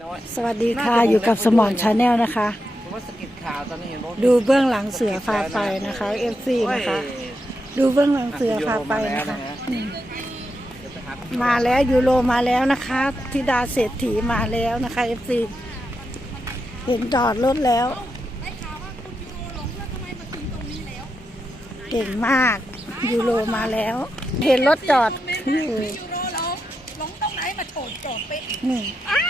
สวัสดีค่ะอยู่กับสมอนชาแนลนะคะดูเบื้องหลังเสือพาไปนะคะ FC นะคะดูเบื้องหลังเสือพาไปนะคะมาแล้วยูโรมาแล้วนะคะธิดาเศรษฐีมาแล้วนะคะ FC เห็นจอดรถแล้วเก่งมากยูโรมาแล้วเห็นรถจอดอยู่ลงตรงไหนมาโถจอดไปนี่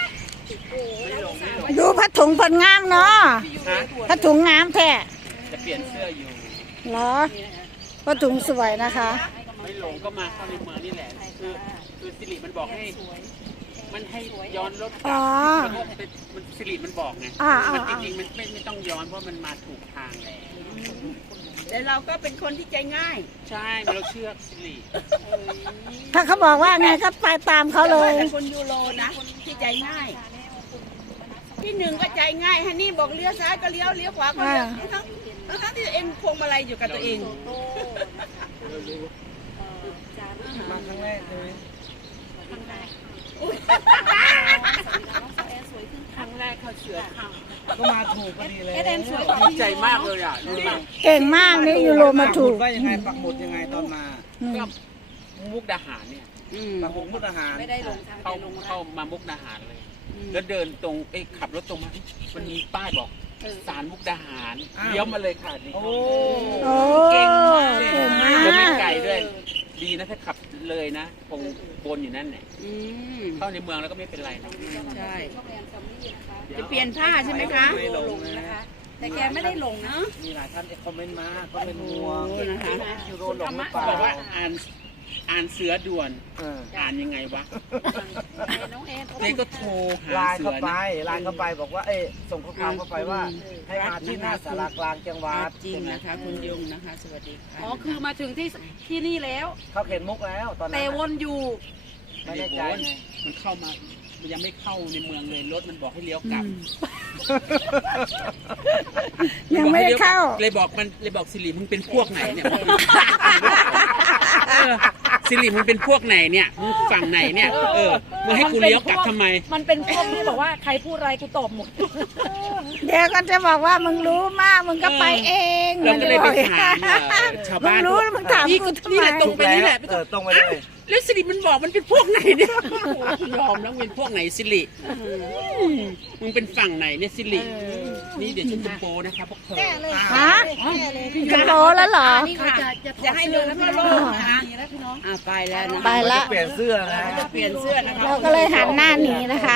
ดูผ้าถุงผลงามเนาะผ้าถุงงามแท้จะเปลี่ยนเสื้ออยู่เหรอผ้าถุงสวยนะคะไม่หลงก็มาเข้าในเมืองนี่แหละคือสิริมันบอกให้มันให้ย้อนรถมันสิริมันบอกไงมันจริงๆมันไม่ต้องย้อนเพราะมันมาถูกทางแล้วแต่เราก็เป็นคนที่ใจง่ายใช่เราเชื่อสิริถ้าเขาบอกว่าไงก็ไปตามเขาเลยแต่คนยูโรนะที่ใจง่ายที่หนึ่งก็ใจง่ายฮันนี่บอกเลี้ยวซ้ายก็เลี้ยวขวาก็เลี้ยวทั้งที่เอ็มพวงมาลัยอยู่กับตัวเองมาครั้งแรกเลยครั้งแรกเขาเสือก็มาถูกพอดีเลยดีใจมากเลยอ่ะเก่งมากนี่ยูโรมาถูกว่ายังไงปักหมุดยังไงตอนมาก็มุกดาหารเนี่ยปักหมุดมุกดาหารไม่ได้ลงทางเข้ามามุกดาหารเลยแล้วเดินตรงขับรถตรงมามันมีป้ายบอกศาลมุกดาหารเลี้ยวมาเลยค่ะนี่โอ้เก่งมากไม่ไกลด้วยดีนะถ้าขับเลยนะคงบนอยู่นั่นแหละเข้าในเมืองแล้วก็ไม่เป็นไรนะใช่จะเปลี่ยนผ้าใช่ไหมคะไม่ลงนะคะแต่แกไม่ได้ลงนะมีหลายท่านคอมเมนต์มาก็เป็นห่วงนะคะยูโรหลงหรือเปล่าบอกว่าอ่านเสือด่วนอ่านยังไงวะนี่ก็โทรหาเสือไลน์เข้าไปบอกว่าส่งข้อความเข้าไปว่าให้มาที่หน้าศาลากลางจังหวัดจริงนะคะคุณยงนะคะสวัสดีค่ะอ๋อคือมาถึงที่นี่แล้วเขาเข็นมุกแล้วตอนนั้นแต่วนอยู่ไม่ได้ใจมันเข้ามามันยังไม่เข้าในเมืองเลยรถมันบอกให้เลี้ยวกลับยังไม่ได้เข้าเลยบอกสิริมึงเป็นพวกไหนเนี่ยสิริมึงเป็นพวกไหนเนี่ยมึงฝั่งไหนเนี่ยมึงให้กูเลี้ยวกลับทำไมมันเป็นพวกที่บอกว่าใครพูดอะไรกูตอบหมดเดี๋ยวก็จะบอกว่ามึงรู้มากมึงก็ไปเองเราก็เลยไปถามชาวบ้านมึงรู้มึงถามกูทำไมตรงไปนี่แหละตรงไปเลยแล้วสิริมันบอกมันเป็นพวกไหนเนี่ยยอมแล้วเป็นพวกไหนสิริมึงเป็นฝั่งไหนเนี่ยสิรินี่เดี๋ยวฉันจะโปนะคะพวกเธอฮะจะโปแล้วเหรอจะให้เดินทั่วโลกนะคะไปแล้วนะไปแล้วเปลี่ยนเสื้อนะจะเปลี่ยนเสื้อนะคะเราก็เลยหันหน้าหนีนะคะ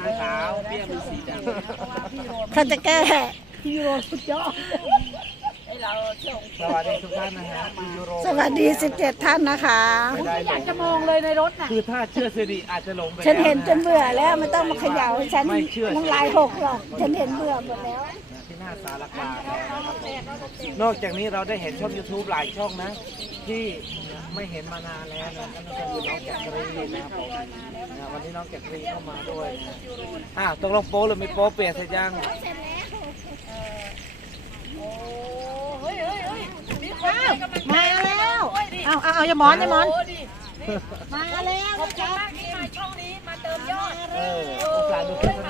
เขาจะแก้ยูโรสุดยอดสวัสดีทุกท่านนะฮะสวัสดี17ท่านนะคะอยากจะมองเลยในรถน่ะคือถ้าเชื่อสิริอาจจะหลงไปฉันเห็นจนเบื่อแล้วไม่ต้องมาเขย่าให้ฉันน้ำลายหกหรอกฉันเห็นเบื่อหมดแล้วที่หน้าศาลากลางนอกจากนี้เราได้เห็นช่อง YouTube หลายช่องนะที่ไม่เห็นมานานแล้วนะนั่นก็คือน้องแกะกรีนะครับผมวันนี้น้องแกะกรีเข้ามาด้วยนะตกลงโป๊หรือไม่โป๊เปลี่ยนเสร็จยังมาแล้วเอาอย่ามอนมาแล้วขอบคุณมากที่มาช่องนี้มาเติมยอดปลาดูโฆษณา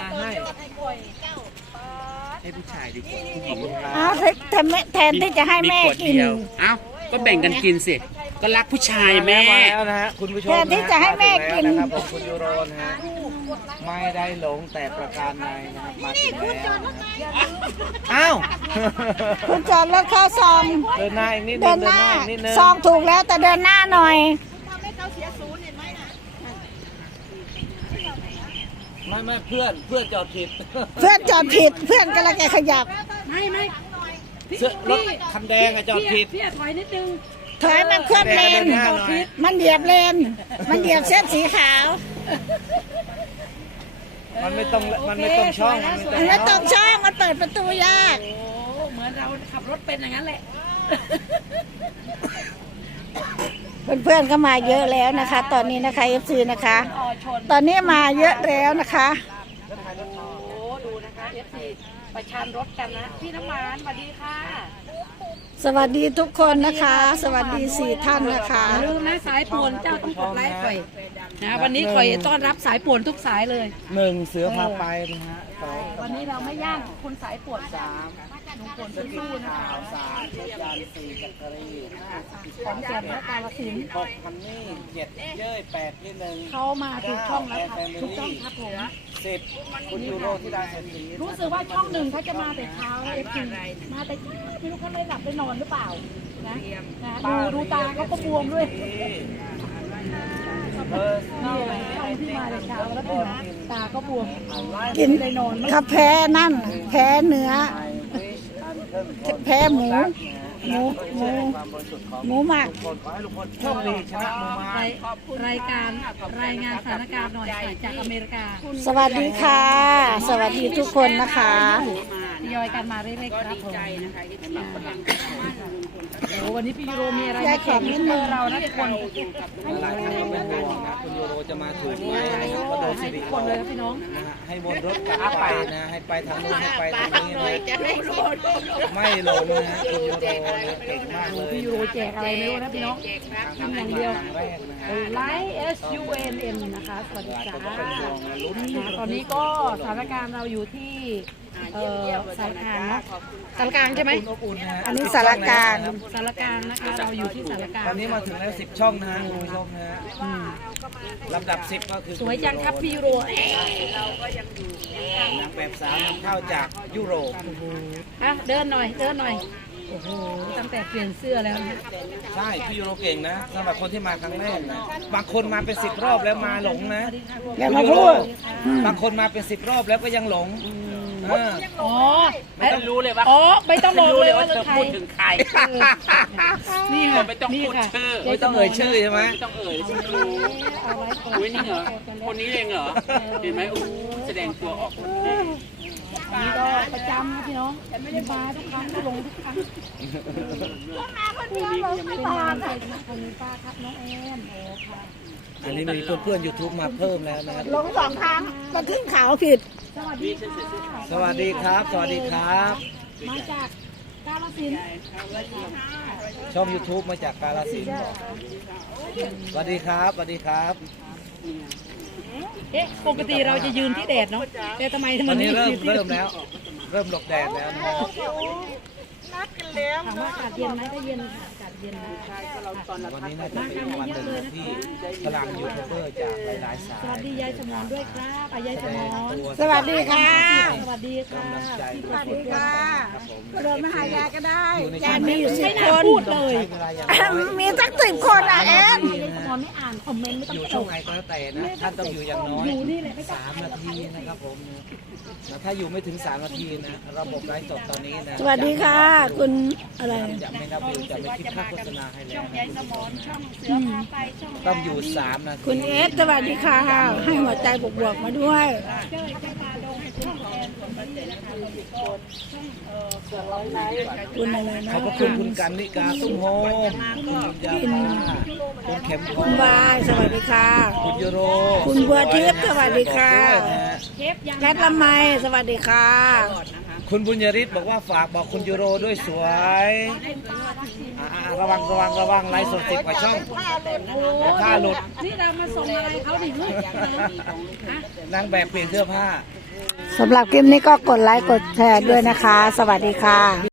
ให้ผู้ชายดีกว่าผู้หญิงแทนที่จะให้แม่กินก็แบ่งกันกินสิก็รักผู้ชายแม่แล้วนะฮะคุณผู้ชมแทนที่จะให้แม่กินนะครับคุณยูโรนะฮะไม่ได้หลงแต่ประการใดนะครับมาถึงแล้วคุณจอดรถเข้าซองเดินหน้าอีกนิดนึงเดินหน้าซองถูกแล้วแต่เดินหน้าหน่อยทำให้เขาเสียศูนย์เห็นไหมนะไม่เพื่อนจอดผิดเพื่อนกำลังจะขยับไม่รถคันแดงจอดผิดพี่ถอยนิดนึงถอยมันเคลื่อนเลนมันเหยียบเลนมันเหยียบเส้นสีขาวมันไม่ต้องช่องมันไม่ต้องช่องมันเปิดประตูยากเหมือนเราขับรถเป็นอย่างนั้นแหละเพื่อนๆก็มาเยอะแล้วนะคะ ตอนนี้นะคะ FC นะคะตอนนี้มาเยอะแล้วนะคะประชันรถกันนะพี่น้ำหวานสวัสดีค่ะสวัสดีทุกคนนะคะ สวัสดี4ท่านนะคะลืมนะสายป่วนเจ้าต้องกดไลค์ข่อยนะวันนี้ข่อยต้อนรับสายป่วนทุกสายเลย 1 เสือพาไปนะฮะ2 วันนี้เราไม่ย่างคนสายป่วน 3 หนูป่วนสู้ๆนะคะ 3ยาน4จักรีของแจ่มและกาลสินธุ์ 6คันนี่7เย้ย8ที่1 เขามาถูกช่องแล้วครับถูกช่องครับผม 10คุณยูโรที่ได้เศรษฐีรู้สึกว่าช่องหนึ่งเขาจะมาแต่เช้าเอฟซีมาแต่ไม่รู้เขาได้หลับได้นอนหรือเปล่านะดูตาเขาก็บวมด้วยเบอร์นี่ไงช่องที่มาแต่เช้าแล้วเป็นตาก็บวมกินเลยนอนไม่ข้าแพ้นั่น แพ้เนื้อ แพ้หมู หมูหมักคนขอให้ลุงพลโชคดีชนะมือไม้รายงานสถานการณ์หน่อยค่ะจากอเมริกาสวัสดีค่ะ สวัสดีทุกคนนะคะทยอยกันมาเรื่อยๆครับผมโอ้วันนี้พี่ยูโรมีอะไรมาแข่งนิดนึงเรานะทุกคนหลายท่านก็เป็นห่วงนะคุณยูโรจะมาถูกไหมนะครับก็โดนสิริคนเลยพี่น้องนะฮะให้วนรถกลับไปนะให้ไปทางนู้นให้ไปทางนี้นะไม่ลงนะฮะคุณยูโรเนี่ยเก่งมากเลยพี่ยูโรแจกอะไรไม่รู้นะพี่น้องทำอย่างเดียวครั้งแรกนะฮะไลฟ์ SUNN นะคะ สวัสดีจ้าตอนนี้ก็สถานการณ์เราอยู่ที่สารกลางเนาะสารกลางใช่ไหมอบอุ่นนะฮะอันนี้สารกลางสารกลางนะคะ เราอยู่ที่สารกลางตอนนี้มาถึงแล้ว10 ช่องนะฮะคุณผู้ชมนะฮะลำดับ 10 ก็คือสวยจังครับพี่ยูโรนางแบบสาวนำเข้าจากยุโรปอ่ะเดินหน่อยเดินหน่อยโอ้โหตั้งแต่เปลี่ยนเสื้อแล้วนะใช่พี่ยูโรเก่งนะสำหรับคนที่มาครั้งแรกนะบางคนมาเป็น10 รอบแล้วมาหลงนะอย่ามาพูดบางคนมาเป็น10 รอบแล้วก็ยังหลงอ๋อไม่ต้องรู้เลยว่าอ๋อไม่ต้องบอกเลยว่าเธเป็นอใครพูดถึงใครนี่ค่ะไม่ต้องนี่พูดค่ะชื่อไม่ต้องเอ่ยชื่อใช่ไหมไม่ต้องเอ่ยชื่อรู้อุ้ยนี่เหรอคนนี้เองเหรอเห็นไหมอู้แสดงตัวออกนี่ก็ประจำนะพี่น้องไม่ได้มาทุกครั้งก็ลงทุกครั้งคู่นี้ยังไม่เป็นงานใส่คนนี้ป้าครับน้องแอนโอ้ค่ะอันนี้มีเพื่อนๆ YouTube มาเพิ่มแล้วนะครับลง2 ครั้งก็ขึ้นเขาผิดสวัสดีค่ะสวัสดีครับ สวัสดีครับมาจากกาฬสินธุ์ช่อง YouTube มาจากกาฬสินธุ์สวัสดีครับ สวัสดีครับเอ๊ะปกติเราจะยืนที่แดดเนาะแต่ทำไมตอนนี้เริ่มยืที่แล้ว เริ่มหลบแดดแล้วนะครับถามว่าอากาศเย็นไหมก็เย็นค่ะอากาศเย็นนะวันนี้น่าจะเป็นวันหนึ่งที่พลังยูทูบเบอร์จากหลายๆสาสวัสยดียายสมอนด้วยครับอ่ะยายแสสดมงอนตัวสวัสดีค่ะสวัสดีค่ะกำลังใจสวัสดีค่ะเดินมาหายายก็ได้อยู่ในยาช่ยองมีอยู่ไม่ 10 น่าคนพูดเลยใช้เวลาอย่างน้อยมีสัก10 คนอ่ะแอนยายสมอนไม่อ่านคอมเมนต์ไม่ต้อองยู่จช่องบไหนก็แล้วแต่นะท่านต้องอยู่อย่างน้อยอยู่นี่เลยไม่ต้อง 3 นาทีนะครับผมนะถ้าอยู่ไม่ถึง3 นาทีนะระบบไลฟ์สดตอนนี้นะสวัสดีค่ะ คุณอะไรจะไม่นับวิวจะไม่คิดค่าโฆษณาให้แล้วยายสมอนช่องเสือพาไปช่องต้องอยู่3 นาทีคุณเอสสวัสดีค่ะ ให้หัวใจบวกๆมาด้วยเจ้ยจะมาลงช่องแอนคนนี้นะคะเราติดต่อช่องเสือร้องไห้คุณอะไรนะขอบพระคุณคุณกันนิกาตุ้มโฮมคุณยาภาคุณเข็มทคุอณงวายสวัสดีค่ะคุณยูโรคุณบัวทิพย์สวัสดีค่ะเทปยังแคทละไมสวัสดีค่ะคุณบุญยริศบอกว่าฝากบอกคุณยูโรด้วยสวยระวังไลฟ์สด10 กว่าช่องผ้าหลุดนี่เรามาส่งอะไรเขาดิลูกนางแบบเปลี่ยนเสื้อผ้าสำหรับคลิปนี้ก็กดไลค์กดแชร์ด้วยนะคะ สวัสดีค่ะ